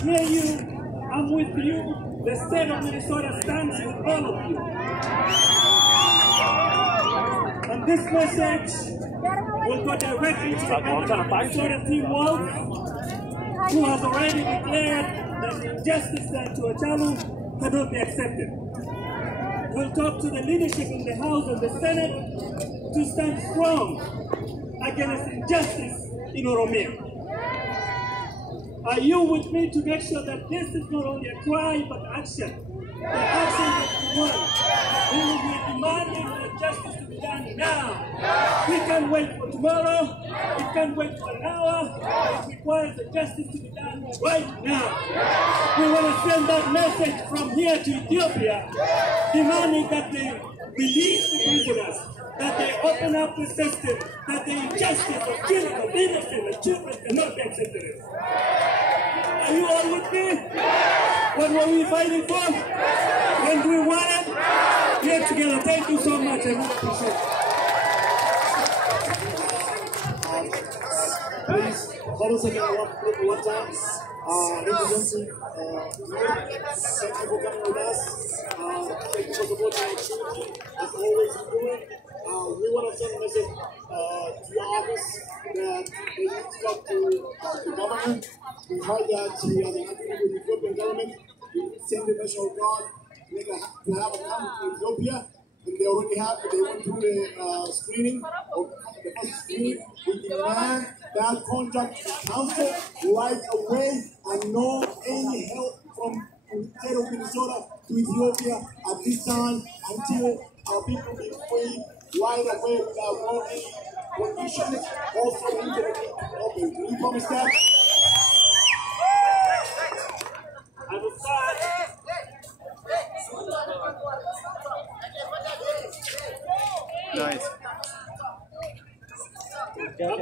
hear you. I'm with you. The state of Minnesota stands with all of you. And this message will go directly to the governor of Minnesota, Tim Walz, who has already declared that the injustice done to Hachalu cannot be accepted. We'll talk to the leadership in the House and the Senate to stand strong against injustice in Oromia. Are you with me to make sure that this is not only a cry but action? The action that we want. We will be demanding for justice to be done now. We can't wait for tomorrow. We can't wait for an hour. It requires the justice to be done right now. We want to send that message from here to Ethiopia, demanding that they release the prisoners, that they open up the system, that the injustice of killing of innocent children cannot be accepted. Are you all with me? What were we fighting for? When do we want it? Here together. Thank you so much. I really appreciate it. Please, hold us again one time. Representing thank you for coming with us. Thank you for supporting our community, as always you doing. We want to send a message to your office that they need to talk to the government. We heard that the Ethiopian government send the message of God to have a camp in Ethiopia. And they already have, they want to do the screening, or the first screening. We demand that contract council right away and no any help from the state of Minnesota to Ethiopia at this time until our people be free right away without no any conditions. Also, the internet open. Can you promise that? I will start. Nice. I'm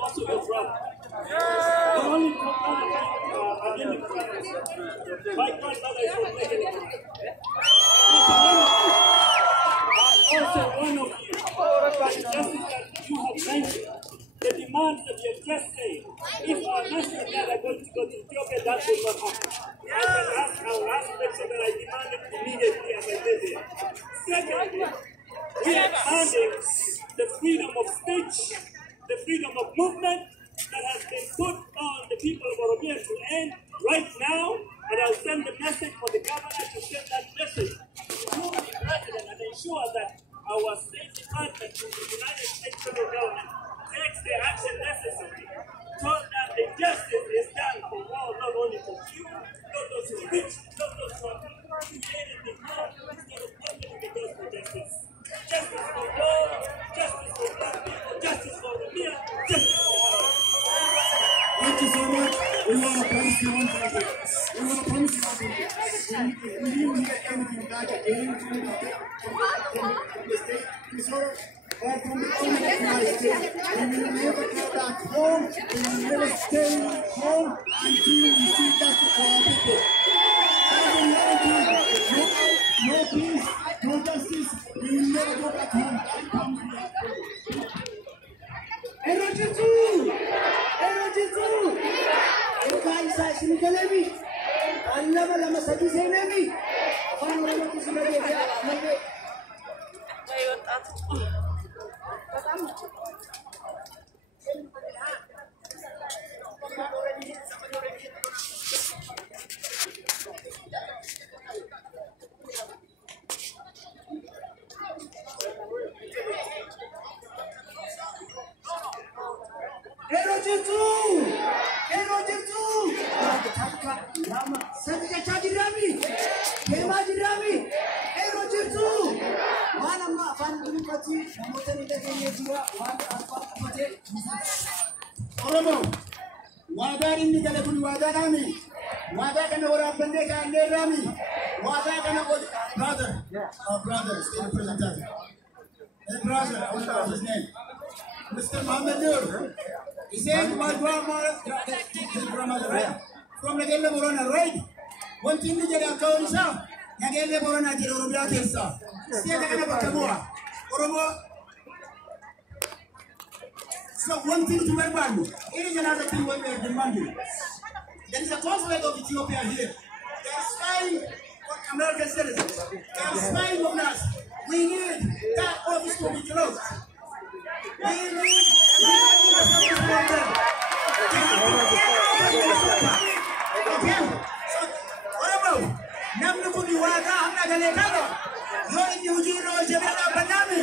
also your brother. Not only my grandmother is from Mexico. Also one of you. The justice that you have mentioned, the demands that you have just said, if our national guard are going to go to Ethiopia, that will not happen. I will ask make sure that I demand it immediately as I did here. Secondly, we are demanding the freedom of speech, the freedom of movement that has been put on the people of Oromia to end right now, and I'll send the message for the governor to send that message to the president and ensure that our State Department and the United States federal government takes the action necessary so that the justice is done for all, not only for you, not those who are rich, not those who are created the law, instead of opening the doors for justice. Justice for all, justice for black people, justice for Oromia, justice for all. Thank you so much. We want to promise you one thing. We want to promise you something. We didn't hear anything back again from the state, Minnesota, or from the United States. We will never go back home. We will never stay home until we see justice for our people. No peace, no justice. We will never go back home. Oromo, wada inni kale kun wada nami, wada kana ora bande ka ande rami, wada kana brother, brother, state representative. Hey brother, what's his name? Mr. Mohammed Nur. He said my grandmother, right? From the Gele Borona, right? One thing we get out of Isa, Nagele Borona, the Oromia Kesa. Stay the Oromo. So one thing to remember, it is another thing what we are demanding. There is a consulate of Ethiopia here. They are spying on American citizens. They are spying on us. We need that office to be closed. We need okay. So what about? Namnu kuni waga hamna dalekano. Yo indi ujiro jebela banami.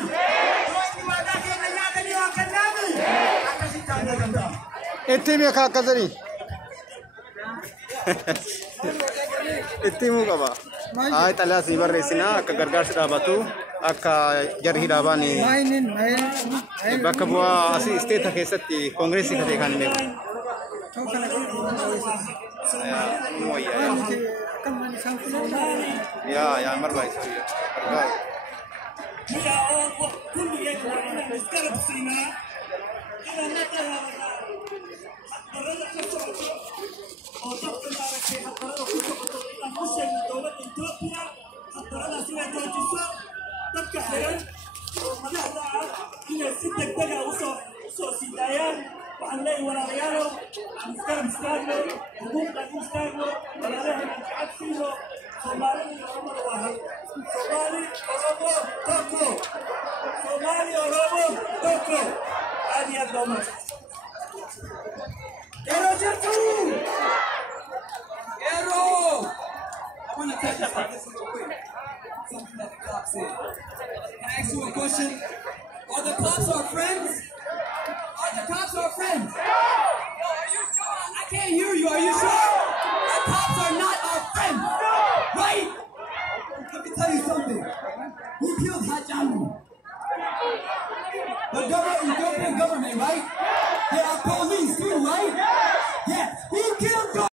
Yo indi waga kena nyaga ni wakanami. Akasitanya kanda. Etime kakazari. Etimu kaba. Ay tala sibar resina kagargar sedabatu akka jarhi dabani. Bakabwa asi state kesatti congress ka dekhane me. Ya marbai sahiya. كل يجب أن نسترد سيناء إلى متى أو تبقى معك حتى لو كنت أنفسها من دولة إثيوبيا حتى لو سمعت الجسر تبقى حيان ومدحنا إلى 6 دقيقة وصو سيدايان وعن لي ولا ريالو عن ستارم ستارلو هبوط لكم ستارلو ولا لها من كعب فيلو Somali Oromo Wahal. Somali Oromo Toko. Somali Oromo Toko. Adi Adoma. Ero Jatu. Ero. I want to touch that.